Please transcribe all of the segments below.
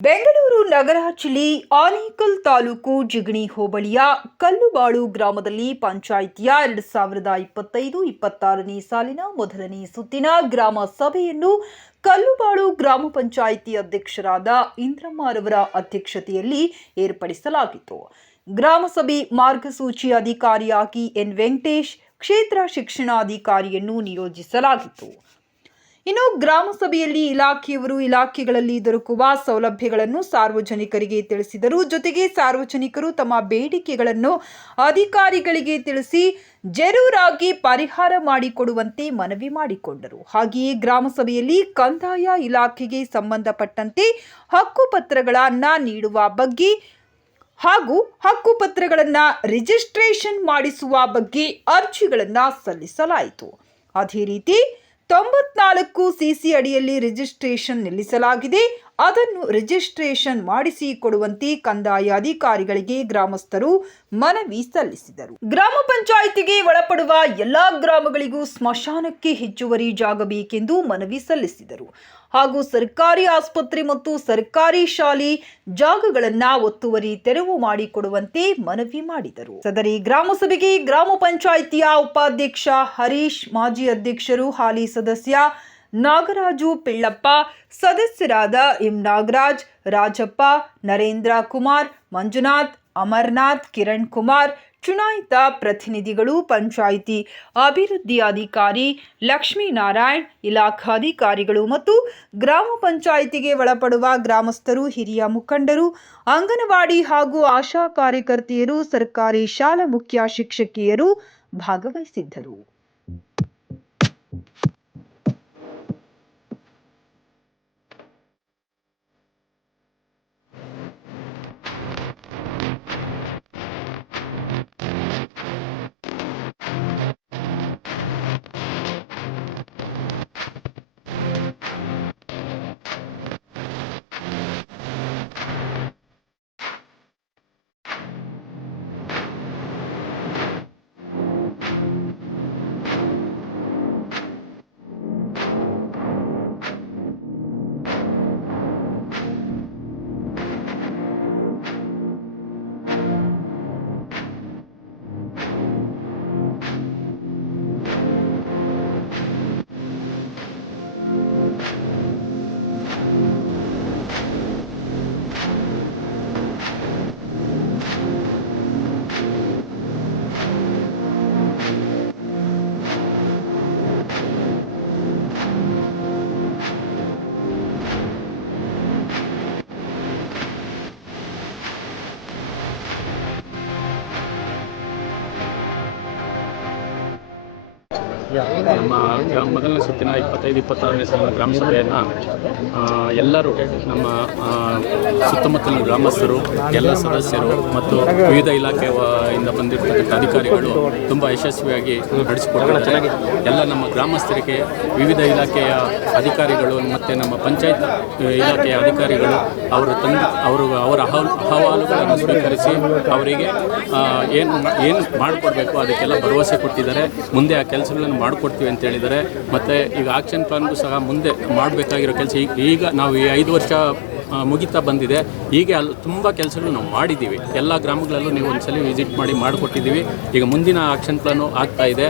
ಬೆಂಗಳೂರು ನಗರ ಜಿಲ್ಲೆ ಆನೇಕಲ್ ತಾಲೂಕು ಜಿಗಣಿ ಹೋಬಳಿಯ ಕಲ್ಲುಬಾಳು ಗ್ರಾಮದಲ್ಲಿ ಪಂಚಾಯಿತಿಯ ಎರಡು ಸಾವಿರದ ಇಪ್ಪತ್ತೈದು ಇಪ್ಪತ್ತಾರನೇ ಸಾಲಿನ ಮೊದಲನೇ ಸುತ್ತಿನ ಗ್ರಾಮ ಸಭೆಯನ್ನು ಕಲ್ಲುಬಾಳು ಗ್ರಾಮ ಪಂಚಾಯಿತಿ ಅಧ್ಯಕ್ಷರಾದ ಇಂದ್ರಮ್ಮರವರ ಅಧ್ಯಕ್ಷತೆಯಲ್ಲಿ ಏರ್ಪಡಿಸಲಾಗಿತ್ತು. ಗ್ರಾಮ ಸಭೆ ಮಾರ್ಗಸೂಚಿ ಅಧಿಕಾರಿಯಾಗಿ ಎನ್ ವೆಂಕಟೇಶ್, ಕ್ಷೇತ್ರ ಶಿಕ್ಷಣಾಧಿಕಾರಿಯನ್ನು ನಿಯೋಜಿಸಲಾಗಿತ್ತು. ಇನ್ನು ಗ್ರಾಮ ಸಭೆಯಲ್ಲಿ ಇಲಾಖೆಯವರು ಇಲಾಖೆಗಳಲ್ಲಿ ದೊರಕುವ ಸೌಲಭ್ಯಗಳನ್ನು ಸಾರ್ವಜನಿಕರಿಗೆ ತಿಳಿಸಿದರು. ಜೊತೆಗೆ ಸಾರ್ವಜನಿಕರು ತಮ್ಮ ಬೇಡಿಕೆಗಳನ್ನು ಅಧಿಕಾರಿಗಳಿಗೆ ತಿಳಿಸಿ ಜರೂರಾಗಿ ಪರಿಹಾರ ಮಾಡಿಕೊಡುವಂತೆ ಮನವಿ ಮಾಡಿಕೊಂಡರು. ಹಾಗೆಯೇ ಗ್ರಾಮ ಸಭೆಯಲ್ಲಿ ಕಂದಾಯ ಇಲಾಖೆಗೆ ಸಂಬಂಧಪಟ್ಟಂತೆ ಹಕ್ಕುಪತ್ರಗಳನ್ನು ನೀಡುವ ಬಗ್ಗೆ ಹಾಗೂ ಹಕ್ಕುಪತ್ರಗಳನ್ನು ರಿಜಿಸ್ಟ್ರೇಷನ್ ಮಾಡಿಸುವ ಬಗ್ಗೆ ಅರ್ಜಿಗಳನ್ನು ಸಲ್ಲಿಸಲಾಯಿತು. ಅದೇ ರೀತಿ ತೊಂಬತ್ನಾಲ್ಕು ಸಿಸಿ ಅಡಿಯಲ್ಲಿ ರಿಜಿಸ್ಟ್ರೇಷನ್ ನಿಲ್ಲಿಸಲಾಗಿದೆ. ಅದನ್ನು ರಿಜಿಸ್ಟ್ರೇಷನ್ ಮಾಡಿಸಿ ಕೊಡುವಂತೆ ಕಂದಾಯ ಅಧಿಕಾರಿಗಳಿಗೆ ಗ್ರಾಮಸ್ಥರು ಮನವಿ ಸಲ್ಲಿಸಿದರು. ಗ್ರಾಮ ಪಂಚಾಯಿತಿಗೆ ಒಳಪಡುವ ಎಲ್ಲಾ ಗ್ರಾಮಗಳಿಗೂ ಸ್ಮಶಾನಕ್ಕೆ ಹೆಚ್ಚುವರಿ ಜಾಗ ಬೇಕೆಂದು ಮನವಿ ಸಲ್ಲಿಸಿದರು. ಹಾಗೂ ಸರ್ಕಾರಿ ಆಸ್ಪತ್ರೆ ಮತ್ತು ಸರ್ಕಾರಿ ಶಾಲೆ ಜಾಗಗಳನ್ನ ಒತ್ತುವರಿ ತೆರವು ಮಾಡಿಕೊಡುವಂತೆ ಮನವಿ ಮಾಡಿದರು. ಸದರಿ ಗ್ರಾಮಸಭೆಗೆ ಗ್ರಾಮ ಪಂಚಾಯಿತಿಯ ಉಪಾಧ್ಯಕ್ಷ ಹರೀಶ್, ಮಾಜಿ ಅಧ್ಯಕ್ಷರು, ಹಾಲಿ ಸದಸ್ಯ ನಾಗರಾಜು ಪಿಳ್ಳಪ್ಪ, ಸದಸ್ಯರಾದ ಎಂ. ನಾಗರಾಜ್, ರಾಜಪ್ಪ, ನರೇಂದ್ರ ಕುಮಾರ್, ಮಂಜುನಾಥ್, ಅಮರ್ನಾಥ್, ಕಿರಣ್ ಕುಮಾರ್, ಚುನಾಯಿತ ಪ್ರತಿನಿಧಿಗಳು, ಪಂಚಾಯಿತಿ ಅಭಿವೃದ್ಧಿ ಅಧಿಕಾರಿ ಲಕ್ಷ್ಮೀನಾರಾಯಣ್ ಇಲಾಖಾಧಿಕಾರಿಗಳು ಮತ್ತು ಗ್ರಾಮ ಪಂಚಾಯಿತಿಗೆ ಒಳಪಡುವ ಗ್ರಾಮಸ್ಥರು, ಹಿರಿಯ ಮುಖಂಡರು, ಅಂಗನವಾಡಿ ಹಾಗೂ ಆಶಾ ಕಾರ್ಯಕರ್ತೆಯರು, ಸರ್ಕಾರಿ ಶಾಲಾ ಮುಖ್ಯ ಶಿಕ್ಷಕಿಯರು ಭಾಗವಹಿಸಿದ್ದರು. ನಮ್ಮ ಮೊದಲನೇ ಸುತ್ತಿನ ಇಪ್ಪತ್ತೈದು, ಇಪ್ಪತ್ತಾರನೇ ಸಾಲಿನ ಗ್ರಾಮ ಸಭೆಯನ್ನು ಎಲ್ಲರೂ ನಮ್ಮ ಸುತ್ತಮುತ್ತಲಿನ ಗ್ರಾಮಸ್ಥರು, ಎಲ್ಲ ಸದಸ್ಯರು ಮತ್ತು ವಿವಿಧ ಇಲಾಖೆ ಇಂದ ಬಂದಿರತಕ್ಕಂಥ ಅಧಿಕಾರಿಗಳು ತುಂಬ ಯಶಸ್ವಿಯಾಗಿ ನಡೆಸಿಕೊಟ್ಟಿದ್ದಾರೆ. ಎಲ್ಲ ನಮ್ಮ ಗ್ರಾಮಸ್ಥರಿಗೆ ವಿವಿಧ ಇಲಾಖೆಯ ಅಧಿಕಾರಿಗಳು ಮತ್ತು ನಮ್ಮ ಪಂಚಾಯತ್ ಇಲಾಖೆಯ ಅಧಿಕಾರಿಗಳು ಅವರು ತಂದು ಅವರು, ಅವರ ಅಹವಾಲು ಅಹವಾಲುಗಳನ್ನು ಸ್ವೀಕರಿಸಿ ಅವರಿಗೆ ಏನು ಏನು ಮಾಡಿಕೊಡ್ಬೇಕು ಅದಕ್ಕೆಲ್ಲ ಭರವಸೆ ಕೊಟ್ಟಿದ್ದಾರೆ. ಮುಂದೆ ಆ ಕೆಲಸಗಳನ್ನು ಮಾಡಿಕೊಡ್ತೀವಿ ಅಂತ ಹೇಳಿದ್ದಾರೆ. ಮತ್ತು ಈಗ ಆಕ್ಷನ್ ಪ್ಲಾನ್ಗೂ ಸಹ ಮುಂದೆ ಮಾಡಬೇಕಾಗಿರೋ ಕೆಲಸ ಈಗ ಈಗ ನಾವು ಈ ಐದು ವರ್ಷ ಮುಗಿತಾ ಬಂದಿದೆ. ಹೀಗೆ ಅಲ್ಲಿ ತುಂಬ ಕೆಲಸಗಳು ನಾವು ಮಾಡಿದ್ದೀವಿ. ಎಲ್ಲ ಗ್ರಾಮಗಳಲ್ಲೂ ನೀವು ಒಂದ್ಸಲ ವಿಸಿಟ್ ಮಾಡಿ ಮಾಡಿಕೊಟ್ಟಿದ್ದೀವಿ. ಈಗ ಮುಂದಿನ ಆಕ್ಷನ್ ಪ್ಲಾನು ಆಗ್ತಾ ಇದೆ.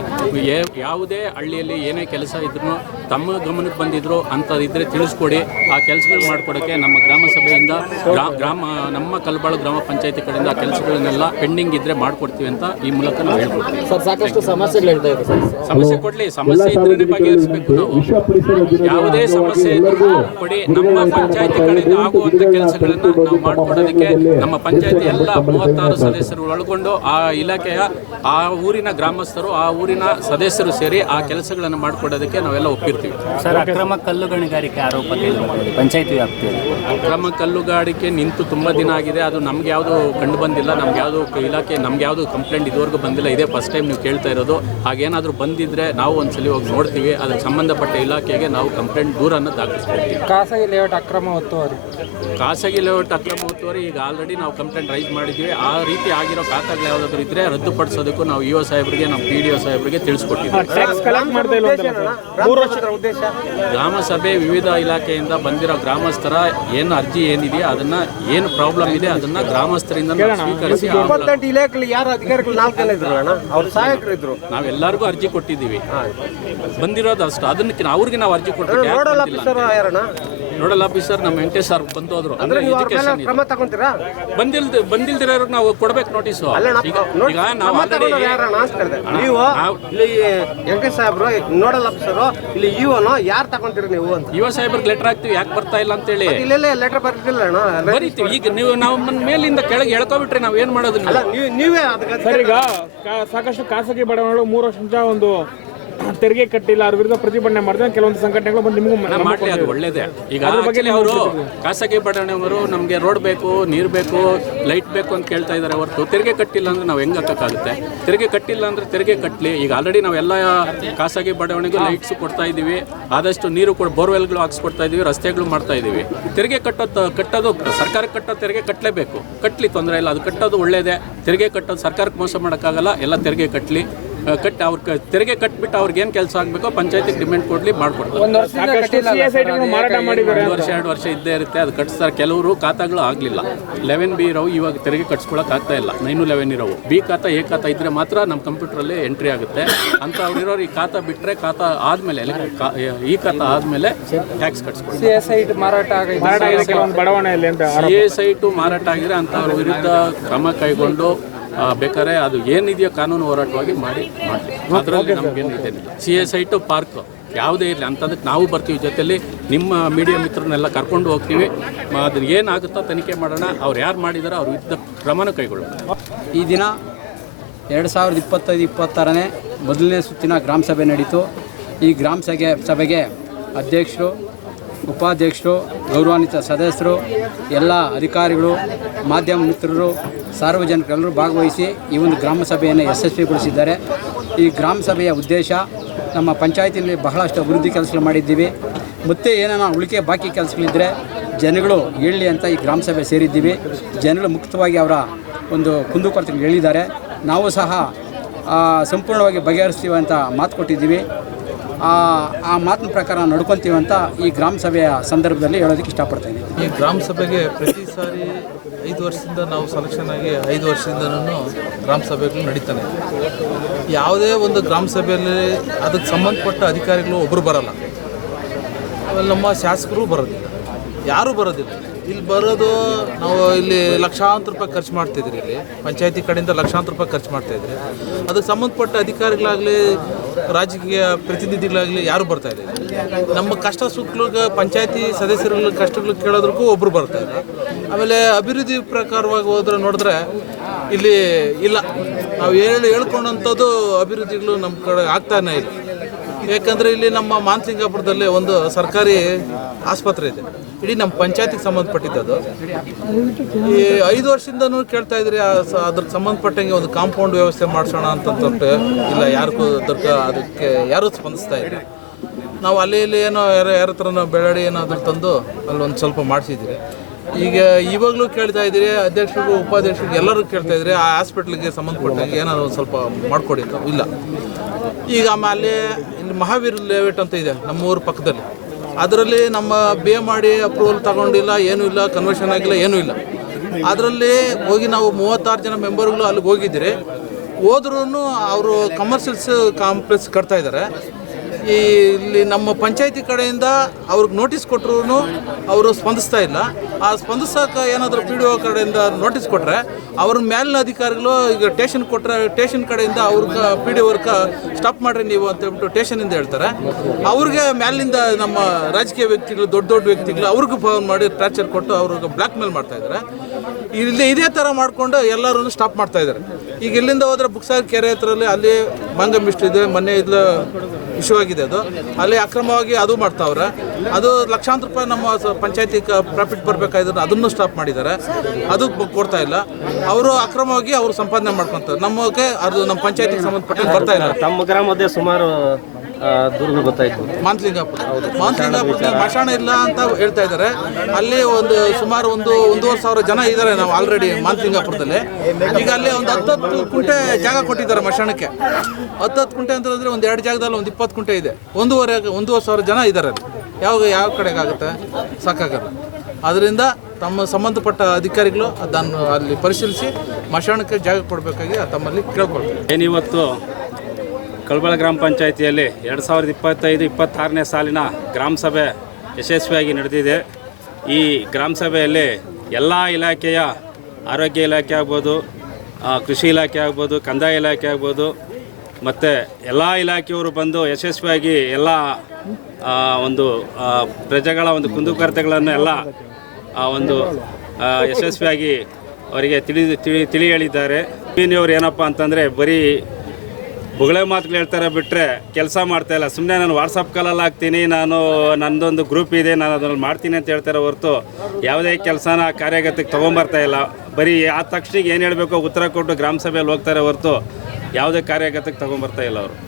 ಯಾವುದೇ ಹಳ್ಳಿಯಲ್ಲಿ ಏನೇ ಕೆಲಸ ಇದ್ರೂ ತಮ್ಮ ಗಮನಕ್ಕೆ ಬಂದಿದ್ರು ಅಂಥದ್ದಿದ್ದರೆ ತಿಳಿಸ್ಕೊಡಿ. ಆ ಕೆಲಸಗಳು ಮಾಡಿಕೊಡೋಕ್ಕೆ ನಮ್ಮ ಗ್ರಾಮ ಸಭೆಯಿಂದ ಗ್ರಾ- ಗ್ರಾಮ ನಮ್ಮ ಕಲ್ಬಾಳು ಗ್ರಾಮ ಪಂಚಾಯತಿ ಕಡೆಯಿಂದ ಆ ಕೆಲಸಗಳನ್ನೆಲ್ಲ ಪೆಂಡಿಂಗ್ ಇದ್ದರೆ ಮಾಡಿಕೊಡ್ತೀವಿ ಅಂತ ಈ ಮೂಲಕ ನಾವು ಹೇಳ್ಕೊಡ್ತೀವಿ. ಸರ್ ಸಾಕಷ್ಟು ಸಮಸ್ಯೆಗಳು ಹೇಳ್ತಾ ಸರ್. ಸಮಸ್ಯೆ ಕೊಡ್ಲಿ. ಸಮಸ್ಯೆ ಇದ್ರೆ ಬಗೆಹರಿಸಬೇಕು ನಾವು. ಯಾವುದೇ ಸಮಸ್ಯೆ ಇದ್ರೂ ಕೊಡಿ. ನಮ್ಮ ಪಂಚಾಯತಿ ಕಡೆಯಿಂದ ಆಗುವಂತ ಕೆಲಸಗಳನ್ನ ನಾವು ಮಾಡ್ಕೊಡೋದಕ್ಕೆ ನಮ್ಮ ಪಂಚಾಯತಿ ಎಲ್ಲ ಮೂವತ್ತಾರು ಸದಸ್ಯರು ಒಳಗೊಂಡು ಆ ಇಲಾಖೆಯ ಆ ಊರಿನ ಗ್ರಾಮಸ್ಥರು ಆ ಊರಿನ ಸದಸ್ಯರು ಸೇರಿ ಆ ಕೆಲಸಗಳನ್ನು ಮಾಡಿಕೊಡೋದಕ್ಕೆ ನಾವೆಲ್ಲ ಒಪ್ಪಿರ್ತೀವಿ. ಸರ್ ಅಕ್ರಮ ಕಲ್ಲು ಗಣಿಗಾರಿಕೆ ಆರೋಪ ಪಂಚಾಯತಿ ವ್ಯಾಪ್ತಿಯಲ್ಲಿ. ಅಕ್ರಮ ಕಲ್ಲುಗಾಡಿಕೆ ಗಾಡಿಕೆ ನಿಂತು ತುಂಬಾ ದಿನ ಆಗಿದೆ ಅದು ನಮ್ಗೆ ಯಾವುದು ಕಂಡು ಬಂದಿಲ್ಲ ನಮ್ಗೆ ಯಾವುದು ಇಲಾಖೆ ನಮ್ಗೆ ಯಾವುದು ಕಂಪ್ಲೇಂಟ್ ಇದುವರೆಗೂ ಬಂದಿಲ್ಲ ಇದೇ ಫಸ್ಟ್ ಟೈಮ್ ನೀವು ಕೇಳ್ತಾ ಇರೋದು. ಹಾಗೇನಾದರೂ ಬಂದಿದ್ರೆ ನಾವು ಒಂದ್ಸಲಿ ಹೋಗಿ ನೋಡ್ತೀವಿ ಅದಕ್ಕೆ ಸಂಬಂಧಪಟ್ಟ ಇಲಾಖೆಗೆ ನಾವು ಕಂಪ್ಲೇಂಟ್ ದೂರನ್ನು ದಾಖಲಿಸ್ಕೊಡ್ತೀವಿ. ಖಾಸಗಿ ಲೇಔಟ್ ಅಕ್ರಮ ಒತ್ತುವರಿ. ಖಾಸಗಿ ಲೇಔಟ್ ಅಕ್ರಮ ಒತ್ತುವರಿ ಈಗ ಆಲ್ರೆಡಿ ನಾವು ಕಂಪ್ಲೇಂಟ್ ರೈಸ್ ಮಾಡಿದ್ದೀವಿ. ಆ ರೀತಿ ಆಗಿರೋ ಖಾತಾಗಳು ಯಾವುದಾದ್ರು ಇದ್ರೆ ರದ್ದುಪಡಿಸೋದಕ್ಕೂ ನಾವು ಇ ಒ ಸಾಹೇಬರಿಗೆ ನಮ್ಮ ಪಿ ಡಿ ಒ ಸಾಹೇಬರಿಗೆ ತಿಳಿಸ್ಕೊಟ್ಟಿದ್ವಿ ಟ್ಯಾಕ್ಸ್ ಕಲೆಕ್ಟ್ ಮಾಡ್ತಾ ಇಲ್ಲ ಅಂತಲ್ಲ ವರ್ಷದ ಉದ್ದೇಶ ಗ್ರಾಮ ಸಭೆ ವಿವಿಧ ಇಲಾಖೆಯಿಂದ ಬಂದಿರೋ ಗ್ರಾಮಸ್ಥರ ಏನು ಅರ್ಜಿ ಏನಿದೆಯೋ ಅದನ್ನ ಏನು ಪ್ರಾಬ್ಲಮ್ ಇದೆ ಅದನ್ನ ಗ್ರಾಮಸ್ಥರಿಂದ ನಾವು ಸ್ವೀಕರಿಸಿ ಆ ಇಪ್ಪತ್ತೆಂಟು ಯಾರು ಅಧಿಕಾರಿಗಳು ನಾಲ್ಕು ಜನ ಇದ್ರು ಅಣ್ಣ? ಅವ್ರು ಸಹಾಯಕರು ಇದ್ರು. ನಾವೆಲ್ಲರಿಗೂ ಅರ್ಜಿ ಕೊಟ್ಟಿದ್ದೀವಿ. ಬಂದಿರೋದು ಅಷ್ಟು. ಅದನ್ನ ಅವ್ರಿಗೆ ನಾವು ಅರ್ಜಿ ಕೊಟ್ಟಿದ್ದೀವಿ ನೋಡಲ್? ಆಫೀಸರ್ ನಮ್ಮ ವೆಂಕಟೇಶ್ ಸರ್ ಬಂದು ಹೋದ್ರು. ಅಂದ್ರೆ ಅಂದ್ರೆ ನೀವು ಅವ್ರ ಮೇಲೆ ಎಜುಕೇಶನ್ ಕ್ರಮ ತಗೊಂತೀರಾ? ಬಂದಿಲ್ದ ಬಂದಿಲ್ದಿರೋರು ನಾವು ಕೊಡ್ಬೇಕು ನೋಟಿಸ್ ಅಲ್ಲಣ್ಣ ಈಗ ನಾವು ಆಲ್ರೆಡಿ ಯಾರಣ್ಣ ನೀವು ಇಲ್ಲಿ ವೆಂಕಟೇಶ್ ಸಾಹೇಬ್ರು ನೋಡಲ್ ಆಫೀಸರು ಇಲ್ಲಿ ಇವನು ಯಾರು ತಗೊಂತೀರಿ ನೀವು ಅಂತ. ಯುವ ಸಾಹೇಬ್ರಿಗೆ ಲೆಟರ್ ಹಾಕ್ತಿವಿ ಯಾಕೆ ಬರ್ತಾ ಇಲ್ಲ ಅಂತೇಳಿ. ಇಲ್ಲೆಲ್ಲ ಲೆಟರ್ ಬರ್ತಿಲ್ಲ ಅಣ್ಣ. ಬರೀತೀವಿ. ಈಗ ನೀವು ನಾವು ನಮ್ಮ ಮೇಲಿಂದ ಕೆಳಗೆ ಎಳ್ಕೊಬಿಟ್ರೆ ನಾವು ಏನ್ ಮಾಡೋದು ನೀವು? ನೀವು ನೀವೇ ಅದಕ್ಕೆ ಸರ್ ಈಗ ಸಾಕಷ್ಟು ಖಾಸಗಿ ಬಡಾವಣೆಗಳು ಮೂರು ವರ್ಷ ಒಂದು ತೆರಿಗೆ ಕಟ್ಟಿಲ್ಲ ಅವ್ರ ವಿರುದ್ಧ ಪ್ರತಿಭಟನೆ ಮಾಡಿದ್ರೆ ಕೆಲವೊಂದು ಸಂಘಟನೆಗಳು ಬಂದು ನಿಮಗೂ ಮ- ಮಾಡ್ಲಿ ಅದು ಒಳ್ಳೇದೇ. ಈಗ ಆಕ್ಚುಲಿ ಅವರು ಖಾಸಗಿ ಬಡಾವಣೆಯವರು ನಮಗೆ ರೋಡ್ ಬೇಕು ನೀರು ಬೇಕು ಲೈಟ್ ಬೇಕು ಅಂತ ಕೇಳ್ತಾ ಇದ್ದಾರೆ ಹೊರತು. ತೆರಿಗೆ ಕಟ್ಟಿಲ್ಲ ಅಂದ್ರೆ ನಾವು ಹೆಂಗೆ ಹಾಕೋಕ್ಕಾಗುತ್ತೆ ತೆರಿಗೆ ಕಟ್ಟಿಲ್ಲ ಅಂದ್ರೆ ತೆರಿಗೆ ಕಟ್ಟಲಿ ಈಗ ಆಲ್ರೆಡಿ ನಾವೆಲ್ಲ ಖಾಸಗಿ ಬಡಾವಣೆಗೂ ಲೈಟ್ಸ್ ಕೊಡ್ತಾ ಇದ್ದೀವಿ. ಆದಷ್ಟು ನೀರು ಕೂಡ ಬೋರ್ವೆಲ್ಗಳು ಹಾಕ್ಸ್ಕೊಡ್ತಾ ಇದ್ದೀವಿ ರಸ್ತೆಗಳು ಮಾಡ್ತಾ ಇದ್ದೀವಿ. ತೆರಿಗೆ ಕಟ್ಟೋದು ಕಟ್ಟೋದು ಸರ್ಕಾರಕ್ಕೆ ಕಟ್ಟೋ ತೆರಿಗೆ ಕಟ್ಟಲೇಬೇಕು ಕಟ್ಟಲಿ ತೊಂದರೆ ಇಲ್ಲ ಅದು ಕಟ್ಟೋದು ಒಳ್ಳೇದೇ. ತೆರಿಗೆ ಕಟ್ಟೋದು ಸರ್ಕಾರಕ್ಕೆ ಮೋಸ ಮಾಡೋಕ್ಕಾಗಲ್ಲ ಎಲ್ಲ ತೆರಿಗೆ ಕಟ್ಟಲಿ ಕಟ್ಟಿ ಅವ್ರ ತೆರಿಗೆ ಕಟ್ಬಿಟ್ಟು ಅವ್ರಿಗೆ ಏನು ಕೆಲಸ ಆಗಬೇಕೋ ಪಂಚಾಯತಿಗೆ ಡಿಮ್ಯಾಂಡ್ ಕೊಡಲಿ ಮಾಡ್ಕೊಡ್ತಾರೆ. ಒಂದು ಎಸ್ ವರ್ಷ ಎರಡು ವರ್ಷ ಇದ್ದೇ ಇರುತ್ತೆ ಅದು ಕಟ್ಸ್ತಾರೆ. ಕೆಲವರು ಖಾತಾಗಳು ಆಗಲಿಲ್ಲ. ಲೆವೆನ್ ಬಿ ಇರೋವು ಇವಾಗ ತೆರಿಗೆ ಕಟ್ಸ್ಕೊಳಕ್ ಆಗ್ತಾ ಇಲ್ಲ. ನೈನು ಲೆವೆನ್ ಇರೋವು. ಬಿ ಖಾತಾ ಎ ಖಾತಾ ಇದ್ರೆ ಮಾತ್ರ ನಮ್ಮ ಕಂಪ್ಯೂಟ್ರಲ್ಲಿ ಎಂಟ್ರಿ ಆಗುತ್ತೆ. ಅಂತ ಅವ್ರಿರೋರು ಈ ಖಾತಾ ಬಿಟ್ಟರೆ ಖಾತಾ ಆದಮೇಲೆ ಈ ಖಾತಾ ಆದಮೇಲೆ ಟ್ಯಾಕ್ಸ್ ಕಟ್ಸ್ಕೊಡ್ತಾರೆ ಸಿ ಎಸ್ ಐ ಮಾರಾಟ ಆಗಿದೆ ಅಂತ ಸಿ ಎ ಸೈಟು ಮಾರಾಟ ಆಗಿದ್ರೆ ಅಂಥವ್ರ ವಿರುದ್ಧ ಕ್ರಮ ಕೈಗೊಂಡು ಬೇಕಾದ್ರೆ ಅದು ಏನಿದೆಯೋ ಕಾನೂನು ಹೋರಾಟವಾಗಿ ಮಾಡಿ ಮಾಡಿ ಅದರಲ್ಲಿ ನಮಗೇನು ಇದೇನಿಲ್ಲ ಸಿ ಐ ಟು ಪಾರ್ಕ್. ಯಾವುದೇ ಇರಲಿ, ಅಂತಂದ್ರೆ ನಾವು ಬರ್ತೀವಿ. ಜೊತೆಯಲ್ಲಿ ನಿಮ್ಮ ಮೀಡಿಯಾ ಮಿತ್ರನೆಲ್ಲ ಕರ್ಕೊಂಡು ಹೋಗ್ತೀವಿ. ಅದ್ರ ಏನಾಗುತ್ತೋ ತನಿಖೆ ಮಾಡೋಣ. ಅವ್ರು ಯಾರು ಮಾಡಿದಾರೋ ಅವ್ರ ವಿರುದ್ಧ ಕ್ರಮನ ಕೈಗೊಳ್ಳೋಣ. ಈ ದಿನ ಎರಡು ಸಾವಿರದ ಇಪ್ಪತ್ತೈದು, ಇಪ್ಪತ್ತಾರನೇ ಮೊದಲನೇ ಸುತ್ತಿನ ಗ್ರಾಮ ಸಭೆ ನಡೀತು. ಈ ಗ್ರಾಮ ಸಭೆ ಸಭೆಗೆ ಅಧ್ಯಕ್ಷರು ಉಪಾಧ್ಯಕ್ಷರು, ಗೌರವಾನ್ವಿತ ಸದಸ್ಯರು, ಎಲ್ಲ ಅಧಿಕಾರಿಗಳು, ಮಾಧ್ಯಮ ಮಿತ್ರರು, ಸಾರ್ವಜನಿಕರೆಲ್ಲರೂ ಭಾಗವಹಿಸಿ ಈ ಒಂದು ಗ್ರಾಮ ಸಭೆಯನ್ನು ಯಶಸ್ವಿಗೊಳಿಸಿದ್ದಾರೆ. ಈ ಗ್ರಾಮ ಸಭೆಯ ಉದ್ದೇಶ ನಮ್ಮ ಪಂಚಾಯತಿನಲ್ಲಿ ಬಹಳಷ್ಟು ಅಭಿವೃದ್ಧಿ ಕೆಲಸಗಳು ಮಾಡಿದ್ದೀವಿ. ಮತ್ತೆ ಏನಾನ ಉಳಿಕೆ ಬಾಕಿ ಕೆಲಸಗಳಿದ್ದರೆ ಜನಗಳು ಹೇಳಲಿ ಅಂತ ಈ ಗ್ರಾಮ ಸಭೆ ಸೇರಿದ್ದೀವಿ. ಜನಗಳು ಮುಕ್ತವಾಗಿ ಅವರ ಒಂದು ಕುಂದುಕೊರತೆಗಳು ಹೇಳಿದ್ದಾರೆ. ನಾವು ಸಹ ಸಂಪೂರ್ಣವಾಗಿ ಬಗೆಹರಿಸ್ತೀವಿ ಅಂತ ಮಾತು ಕೊಟ್ಟಿದ್ದೀವಿ. ಆ ಆ ಮಾತಿನ ಪ್ರಕಾರ ನಡ್ಕೊತೀವಿ ಅಂತ ಈ ಗ್ರಾಮ ಸಭೆಯ ಸಂದರ್ಭದಲ್ಲಿ ಹೇಳೋದಕ್ಕೆ ಇಷ್ಟಪಡ್ತಾ ಈ ಗ್ರಾಮ ಸಭೆಗೆ ಪ್ರತಿ ಸಾರಿ ಐದು ವರ್ಷದಿಂದ ನಾವು ಸೆಲೆಕ್ಷನ್ ಆಗಿ ಐದು ವರ್ಷದಿಂದನೂ ಗ್ರಾಮ ಸಭೆಗಳು ನಡೀತಾನೆ. ಯಾವುದೇ ಒಂದು ಗ್ರಾಮ ಸಭೆಯಲ್ಲಿ ಅದಕ್ಕೆ ಸಂಬಂಧಪಟ್ಟ ಅಧಿಕಾರಿಗಳು ಒಬ್ಬರು ಬರಲ್ಲ. ನಮ್ಮ ಶಾಸಕರು ಬರೋದಿಲ್ಲ. ಯಾರೂ ಬರೋದಿಲ್ಲ. ಇಲ್ಲಿ ಬರೋದು ನಾವು ಇಲ್ಲಿ ಲಕ್ಷಾಂತರ ರೂಪಾಯಿ ಖರ್ಚು ಮಾಡ್ತಿದ್ರಿ ಇಲ್ಲಿ. ಪಂಚಾಯತಿ ಕಡೆಯಿಂದ ಲಕ್ಷಾಂತರ ರೂಪಾಯಿ ಖರ್ಚು ಮಾಡ್ತಾಯಿದ್ರಿ ಅದಕ್ಕೆ ಸಂಬಂಧಪಟ್ಟ ಅಧಿಕಾರಿಗಳಾಗಲಿ, ರಾಜಕೀಯ ಪ್ರತಿನಿಧಿಗಳಾಗಲಿ ಯಾರು ಬರ್ತಾ ಇದ್ದಾರೆ ನಮ್ಮ ಕಷ್ಟ ಸುಖಗಳಿಗೆ ಪಂಚಾಯತಿ ಸದಸ್ಯರುಗಳ ಕಷ್ಟಗಳು ಕೇಳೋದ್ರಕ್ಕೂ ಒಬ್ಬರು ಬರ್ತಾ ಇಲ್ಲ. ಆಮೇಲೆ ಅಭಿವೃದ್ಧಿ ಪ್ರಕಾರವಾಗಿ ಹೋದ್ರೆ ನೋಡಿದ್ರೆ ಇಲ್ಲಿ ಇಲ್ಲ. ನಾವು ಹೇಳಿ ಹೇಳ್ಕೊಂಡಂಥದ್ದು ಅಭಿವೃದ್ಧಿಗಳು ನಮ್ಮ ಕಡೆ ಆಗ್ತಾನೇ ಇಲ್ಲ. ಯಾಕಂದರೆ ಇಲ್ಲಿ ನಮ್ಮ ಮಾನ್ಸಿಂಗಾಪುರದಲ್ಲಿ ಒಂದು ಸರ್ಕಾರಿ ಆಸ್ಪತ್ರೆ ಇದೆ. ಇಡೀ ನಮ್ಮ ಪಂಚಾಯತಿಗೆ ಸಂಬಂಧಪಟ್ಟಿದ್ದದು ಈ ಐದು ವರ್ಷದಿಂದನೂ ಕೇಳ್ತಾ ಇದ್ರಿ ಅದ್ರಿಗೆ ಸಂಬಂಧಪಟ್ಟಂಗೆ ಒಂದು ಕಾಂಪೌಂಡ್ ವ್ಯವಸ್ಥೆ ಮಾಡಿಸೋಣ ಅಂತಂದ್ಬಿಟ್ಟು ಇಲ್ಲ ಯಾರಿಗೂ ಅದಕ್ಕೆ ಅದಕ್ಕೆ ಯಾರೂ ಸ್ಪಂದಿಸ್ತಾ ಇಲ್ಲ. ನಾವು ಅಲ್ಲಿ ಇಲ್ಲಿ ಏನೋ ಯಾರ ಯಾರ ಹತ್ರನೋ ಬೆಳಡಿ ಏನಾದರೂ ತಂದು ಅಲ್ಲಿ ಒಂದು ಸ್ವಲ್ಪ ಮಾಡಿಸಿದ್ರಿ ಈಗ ಇವಾಗಲೂ ಕೇಳ್ತಾ ಇದ್ದೀರಿ, ಅಧ್ಯಕ್ಷರಿಗೂ ಉಪಾಧ್ಯಕ್ಷರಿಗೂ ಎಲ್ಲರೂ ಕೇಳ್ತಾ ಇದ್ದೀರಿ ಆ ಹಾಸ್ಪಿಟ್ಲಿಗೆ ಸಂಬಂಧಪಟ್ಟಂಗೆ ಏನಾದರೂ ಸ್ವಲ್ಪ ಮಾಡಿಕೊಡಿ ಇಲ್ಲ. ಈಗ ಆಮೇಲೆ ಇಲ್ಲಿ ಮಹಾವೀರ್ ಲೇಔಟ್ ಅಂತ ಇದೆ ನಮ್ಮ ಊರ ಪಕ್ಕದಲ್ಲಿ. ಅದರಲ್ಲಿ ನಮ್ಮ ಬೇ ಮಾಡಿ ಅಪ್ರೂವಲ್ ತಗೊಂಡಿಲ್ಲ, ಏನೂ ಇಲ್ಲ ಕನ್ವರ್ಷನ್ ಆಗಿಲ್ಲ, ಏನೂ ಇಲ್ಲ. ಅದರಲ್ಲಿ ಹೋಗಿ ನಾವು ಮೂವತ್ತಾರು ಜನ ಮೆಂಬರ್ಗಳು ಅಲ್ಲಿಗೆ ಹೋಗಿದ್ದೀರಿ ಹೋದ್ರೂ ಅವರು ಕಮರ್ಷಿಯಲ್ಸ್ ಕಾಂಪ್ಲೆಕ್ಸ್ ಕಟ್ತಾ ಇದ್ದಾರೆ. ಈ ಇಲ್ಲಿ ನಮ್ಮ ಪಂಚಾಯತಿ ಕಡೆಯಿಂದ ಅವ್ರಿಗೆ ನೋಟಿಸ್ ಕೊಟ್ಟರು ಅವರು ಸ್ಪಂದಿಸ್ತಾ ಇಲ್ಲ. ಆ ಸ್ಪಂದಿಸೋಕೆ ಏನಾದರೂ ಪಿ ಡಿ ಒ ಕಡೆಯಿಂದ ನೋಟಿಸ್ ಕೊಟ್ಟರೆ ಅವ್ರ ಮೇಲಿನ ಅಧಿಕಾರಿಗಳು ಈಗ ಟೇಷನ್ ಕೊಟ್ಟರೆ ಟೇಷನ್ ಕಡೆಯಿಂದ ಅವ್ರಿಗೆ ಪಿ ಡಿ ವರ್ಕ ಸ್ಟಾಪ್ ಮಾಡ್ರಿ ನೀವು ಅಂತ ಹೇಳ್ಬಿಟ್ಟು ಟೇಷನಿಂದ ಹೇಳ್ತಾರೆ. ಅವ್ರಿಗೆ ಮೇಲಿನಿಂದ ನಮ್ಮ ರಾಜಕೀಯ ವ್ಯಕ್ತಿಗಳು, ದೊಡ್ಡ ದೊಡ್ಡ ವ್ಯಕ್ತಿಗಳು ಅವ್ರಿಗೂ ಫೋನ್ ಮಾಡಿ ಟಾರ್ಚರ್ ಕೊಟ್ಟು ಅವ್ರಿಗೆ ಬ್ಲ್ಯಾಕ್ ಮೇಲ್ ಮಾಡ್ತಾ ಇದ್ದಾರೆ. ಇಲ್ಲಿ ಇದೇ ಥರ ಮಾಡಿಕೊಂಡು ಎಲ್ಲರೂ ಸ್ಟಾಪ್ ಮಾಡ್ತಾ ಇದ್ದಾರೆ. ಈಗ ಇಲ್ಲಿಂದ ಹೋದ್ರೆ ಬುಕ್ಸಾರ್ ಕೆರೆ ಹತ್ರಲ್ಲಿ ಅಲ್ಲಿ ಮಂಗಮಿಸ್ಟ್ ಇದೆ, ಮೊನ್ನೆ ಇದ್ಲ ಆಗಿದೆ ಅದು. ಅಲ್ಲಿ ಅಕ್ರಮವಾಗಿ ಅದು ಮಾಡ್ತಾವ್ರೆ. ಅದು ಲಕ್ಷಾಂತರ ರೂಪಾಯಿ ನಮ್ಮ ಪಂಚಾಯತಿ ಪ್ರಾಫಿಟ್ ಬರಬೇಕಾಯಿದ್ರು ಅದನ್ನು ಸ್ಟಾಪ್ ಮಾಡಿದ್ದಾರೆ. ಅದು ಕೊಡ್ತಾ ಇಲ್ಲ. ಅವರು ಅಕ್ರಮವಾಗಿ ಅವರು ಸಂಪಾದನೆ ಮಾಡ್ಕೊಂತಾರೆ. ನಮಗೆ ಅದು ನಮ್ಮ ಪಂಚಾಯತಿಗೆ ಸಂಬಂಧಪಟ್ಟ ಬರ್ತಾ ಇಲ್ಲ. ನಮ್ಮ ಗ್ರಾಮದೇ ಸುಮಾರು ದುರ್ಗ ಗೊತ್ತಾಯ್ತು. ಮಾಂತ್ಲಿಂಗಾಪುರ ಮಾಂತ್ಲಿಂಗಾಪುರ ಮಶಾಣ ಇಲ್ಲ ಅಂತ ಹೇಳ್ತಾ ಇದ್ದಾರೆ. ಅಲ್ಲಿ ಒಂದು ಸುಮಾರು ಒಂದು ಒಂದೂವರೆ ಸಾವಿರ ಜನ ಇದ್ದಾರೆ ನಾವು ಆಲ್ರೆಡಿ ಮಾಂತ್ಲಿಂಗಾಪುರದಲ್ಲಿ ಈಗ ಅಲ್ಲಿ ಒಂದು ಹತ್ತತ್ತು ಕುಂಟೆ ಜಾಗ ಕೊಟ್ಟಿದ್ದಾರೆ ಮಶಾಣಕ್ಕೆ. ಹತ್ತತ್ತು ಕುಂಟೆ ಅಂತಂದ್ರೆ ಒಂದು ಎರಡು ಜಾಗದಲ್ಲಿ ಒಂದು ಇಪ್ಪತ್ತು ಕುಂಟೆ ಇದೆ. ಒಂದೂವರೆ ಒಂದೂವರೆ ಸಾವಿರ ಜನ ಇದ್ದಾರೆ ಅಲ್ಲಿ. ಯಾವ ಯಾವ ಕಡೆಗೆ ಆಗುತ್ತೆ? ಸಾಕಾಗಲ್ಲ. ಅದರಿಂದ ತಮ್ಮ ಸಂಬಂಧಪಟ್ಟ ಅಧಿಕಾರಿಗಳು ಅದನ್ನು ಅಲ್ಲಿ ಪರಿಶೀಲಿಸಿ ಮಶಾಣಕ್ಕೆ ಜಾಗ ಕೊಡಬೇಕಾಗಿ ತಮ್ಮಲ್ಲಿ ಕೇಳ್ಕೊಳ್ತಾರೆ. ಏನಿವತ್ತು ಕಳಬಳ ಗ್ರಾಮ ಪಂಚಾಯಿತಿಯಲ್ಲಿ ಎರಡು ಸಾವಿರದ ಇಪ್ಪತ್ತೈದು, ಇಪ್ಪತ್ತಾರನೇ ಸಾಲಿನ ಗ್ರಾಮ ಸಭೆ ಯಶಸ್ವಿಯಾಗಿ ನಡೆದಿದೆ. ಈ ಗ್ರಾಮ ಸಭೆಯಲ್ಲಿ ಎಲ್ಲ ಇಲಾಖೆಯ ಆರೋಗ್ಯ ಇಲಾಖೆ ಆಗ್ಬೋದು ಕೃಷಿ ಇಲಾಖೆ ಆಗ್ಬೋದು, ಕಂದಾಯ ಇಲಾಖೆ ಆಗ್ಬೋದು, ಮತ್ತು ಎಲ್ಲ ಇಲಾಖೆಯವರು ಬಂದು ಯಶಸ್ವಿಯಾಗಿ ಎಲ್ಲ ಒಂದು ಪ್ರಜೆಗಳ ಒಂದು ಕುಂದುಕೊರತೆಗಳನ್ನು ಎಲ್ಲ ಒಂದು ಯಶಸ್ವಿಯಾಗಿ ಅವರಿಗೆ ತಿಳಿ ತಿಳಿ ತಿಳಿ ಹೇಳಿದ್ದಾರೆ ಅವರು ಏನಪ್ಪ ಅಂತಂದರೆ ಬರೀ ಬೊಗಳೆ ಮಾತುಗಳು ಹೇಳ್ತಾರೆ ಬಿಟ್ಟರೆ ಕೆಲಸ ಮಾಡ್ತಾ ಇಲ್ಲ. ಸುಮ್ಮನೆ ನಾನು ವಾಟ್ಸಪ್ ಕಾಲಲ್ಲಿ ಹಾಕ್ತೀನಿ, ನಾನು ನಂದೊಂದು ಗ್ರೂಪ್ ಇದೆ, ನಾನು ಅದರಲ್ಲಿ ಮಾಡ್ತೀನಿ ಅಂತ ಹೇಳ್ತಾರೆ ಹೊರತು ಯಾವುದೇ ಕೆಲಸನ ಕಾರ್ಯಗತಕ್ಕೆ ತೊಗೊಂಬರ್ತಾ ಇಲ್ಲ. ಬರೀ ಆ ತಕ್ಷಣಕ್ಕೆ ಏನು ಹೇಳಬೇಕು ಉತ್ತರ ಕೊಟ್ಟು ಗ್ರಾಮ ಸಭೆಯಲ್ಲಿ ಹೋಗ್ತಾರೆ ಹೊರತು ಯಾವುದೇ ಕಾರ್ಯಗತಕ್ಕೆ ತೊಗೊಂಬರ್ತಾ ಇಲ್ಲ ಅವರು.